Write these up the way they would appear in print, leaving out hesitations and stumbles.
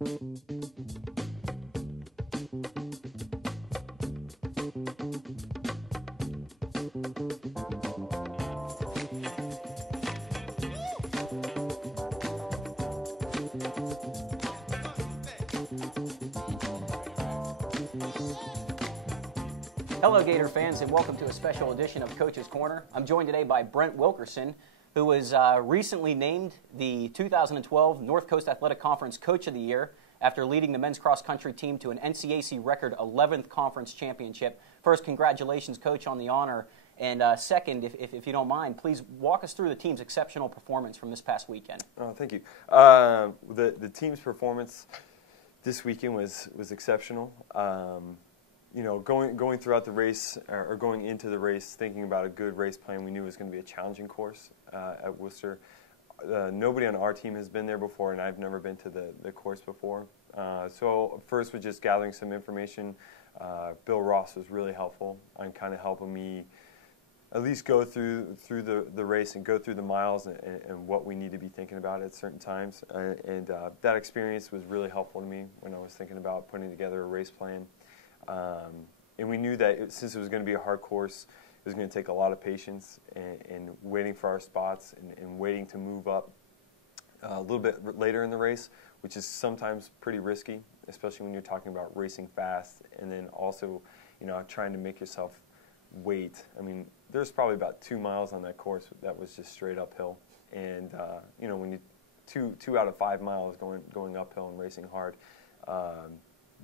Hello, Gator fans, and welcome to a special edition of Coach's Corner. I'm joined today by Brent Wilkerson, who was recently named the 2012 North Coast Athletic Conference Coach of the Year after leading the men's cross-country team to an NCAC record 11th conference championship. First, congratulations, Coach, on the honor. And second, if you don't mind, please walk us through the team's exceptional performance from this past weekend. Oh, thank you. The team's performance this weekend was exceptional. You know, going throughout the race or going into the race, thinking about a good race plan, we knew it was going to be a challenging course at Worcester. Nobody on our team has been there before, and I've never been to the course before. So first, with just gathering some information, Bill Ross was really helpful on kind of helping me at least go through the race and go through the miles and what we need to be thinking about at certain times. And that experience was really helpful to me when I was thinking about putting together a race plan. And we knew that since it was going to be a hard course, it was going to take a lot of patience and waiting for our spots and waiting to move up a little bit later in the race, which is sometimes pretty risky, especially when you're talking about racing fast and then also, you know, trying to make yourself wait. I mean, there's probably about 2 miles on that course that was just straight uphill, and you know, when you two out of 5 miles going uphill and racing hard.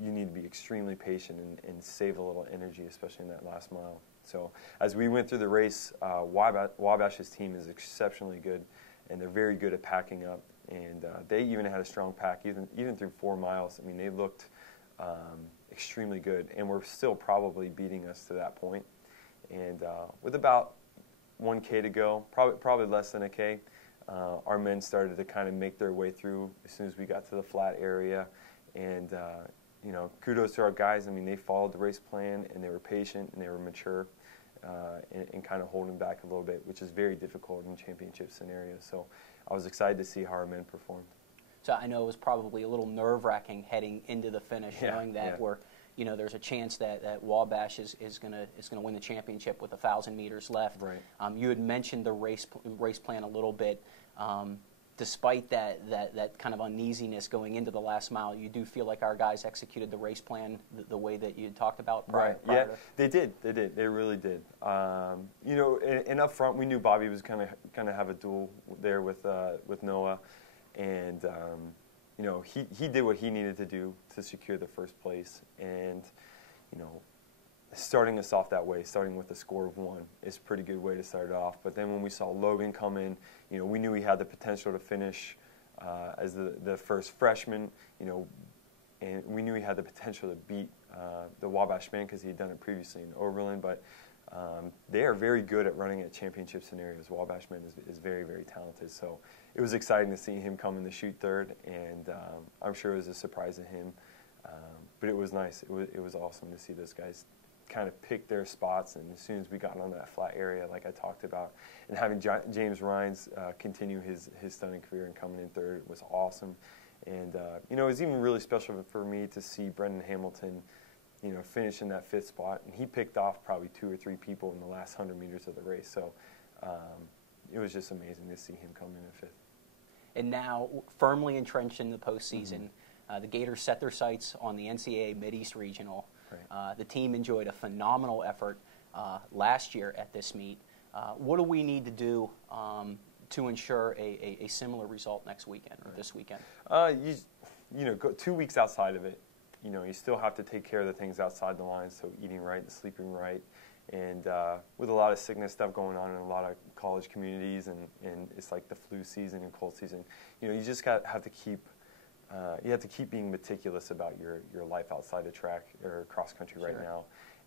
You need to be extremely patient and save a little energy, especially in that last mile. So as we went through the race, Wabash's team is exceptionally good, and they're very good at packing up. And they even had a strong pack, even through 4 miles. I mean, they looked extremely good, and were still probably beating us to that point. And with about 1K to go, probably less than a K, our men started to kind of make their way through as soon as we got to the flat area. And you know, kudos to our guys. I mean, they followed the race plan, and they were patient, and they were mature, and kind of holding back a little bit, which is very difficult in championship scenarios. So I was excited to see how our men performed. So I know it was probably a little nerve-wracking heading into the finish, knowing that you know, there's a chance that Wabash is going to win the championship with 1,000 meters left. Right. You had mentioned the race plan a little bit. Despite that kind of uneasiness going into the last mile, you do feel like our guys executed the race plan the way that you had talked about prior yeah, they did. They really did. You know, and up front, we knew Bobby was kind of have a duel there with Noah, and you know, he did what he needed to do to secure the first place. And you know, starting us off that way, starting with a score of 1, is a pretty good way to start it off. But then when we saw Logan come in, you know, we knew he had the potential to finish as the first freshman, you know, and we knew he had the potential to beat the Wabash men because he had done it previously in Oberlin. But they are very good at running at championship scenarios. Wabash men is very, very talented. So it was exciting to see him come in to shoot third, and I'm sure it was a surprise to him. But it was nice. It was awesome to see those guys kind of pick their spots, and as soon as we got on that flat area, like I talked about, and having James Rhines continue his stunning career and coming in third was awesome. And you know, it was even really special for me to see Brendan Hamilton, you know, finish in that 5th spot, and he picked off probably 2 or 3 people in the last 100 meters of the race. So it was just amazing to see him come in 5th. And now, firmly entrenched in the postseason, the Gators set their sights on the NCAA Mideast Regional. Right. The team enjoyed a phenomenal effort last year at this meet. What do we need to do to ensure a similar result next weekend or this weekend? You know, go 2 weeks outside of it. You know, you still have to take care of the things outside the lines, so eating right and sleeping right. And with a lot of sickness stuff going on in a lot of college communities, and it's like the flu season and cold season, you know, you just have to keep being meticulous about your life outside of track or cross country right now.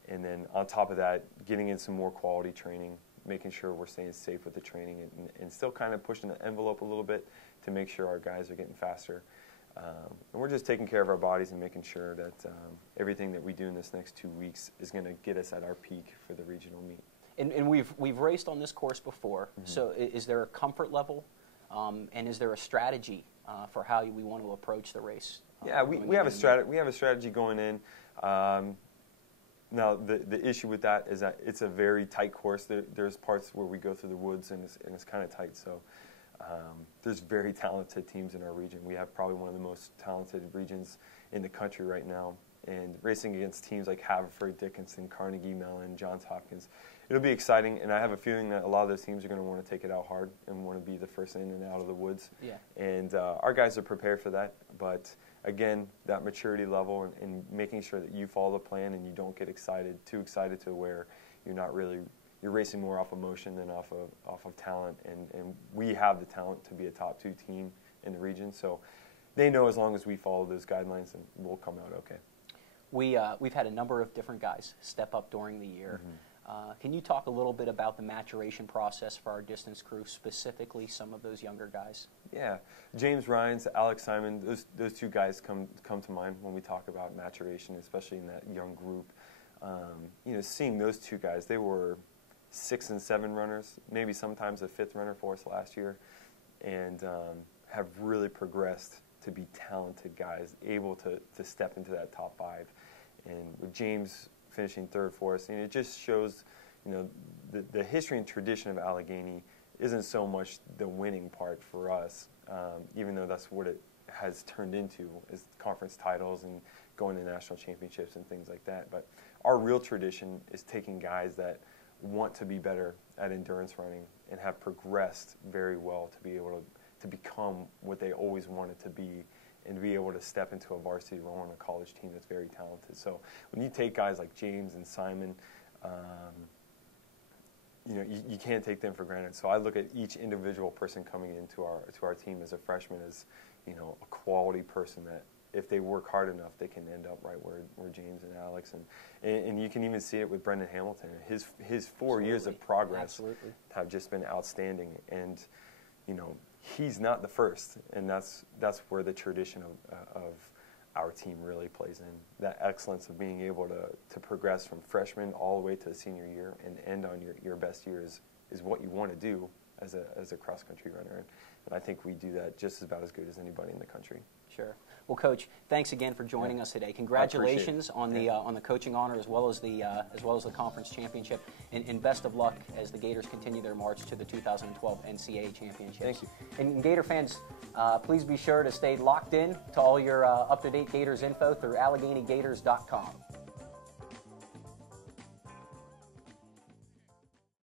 And then on top of that, getting in some more quality training, making sure we're staying safe with the training, and still kind of pushing the envelope a little bit to make sure our guys are getting faster. And we're just taking care of our bodies and making sure that everything that we do in this next 2 weeks is going to get us at our peak for the regional meet. And we've raced on this course before, so is there a comfort level, and is there a strategy for how we want to approach the race Yeah, we have a strategy. We have a strategy going in. Now the issue with that is that it's a very tight course. There's parts where we go through the woods and it's kind of tight. So there's very talented teams in our region. We have probably one of the most talented regions in the country right now. And racing against teams like Haverford, Dickinson, Carnegie Mellon, Johns Hopkins, it'll be exciting. And I have a feeling that a lot of those teams are going to want to take it out hard and want to be the first in and out of the woods. Yeah. And our guys are prepared for that. But again, that maturity level and making sure that you follow the plan and you don't get too excited to where you're racing more off emotion than off of talent. And we have the talent to be a top 2 team in the region. So they know as long as we follow those guidelines, and we'll come out okay. We've had a number of different guys step up during the year. Can you talk a little bit about the maturation process for our distance crew, specifically some of those younger guys? Yeah, James Rhines, Alex Simon, those 2 guys come to mind when we talk about maturation, especially in that young group. Seeing those 2 guys, they were 6 and 7 runners, maybe sometimes a 5th runner for us last year, and have really progressed to be talented guys, able to step into that top 5. And with James finishing 3rd for us, and it just shows, the history and tradition of Allegheny isn't so much the winning part for us, even though that's what it has turned into, is conference titles and going to national championships and things like that. But our real tradition is taking guys that want to be better at endurance running and have progressed very well to be able to become what they always wanted to be, and to be able to step into a varsity role on a college team that's very talented. So when you take guys like James and Simon, you can't take them for granted. So I look at each individual person coming into our team as a freshman as, a quality person that if they work hard enough, they can end up right where James and Alex and you can even see it with Brendan Hamilton. His 4 years of progress have just been outstanding, and he's not the first, and that's where the tradition of our team really plays in. That excellence of being able to progress from freshman all the way to the senior year and end on your best year is what you want to do as a cross-country runner. And I think we do that just about as good as anybody in the country. Sure. Well, Coach, thanks again for joining us today. Congratulations on the coaching honor as well as the conference championship, and best of luck as the Gators continue their march to the 2012 NCAA championships. Thank you. And Gator fans, please be sure to stay locked in to all your up-to-date Gators info through AlleghenyGators.com.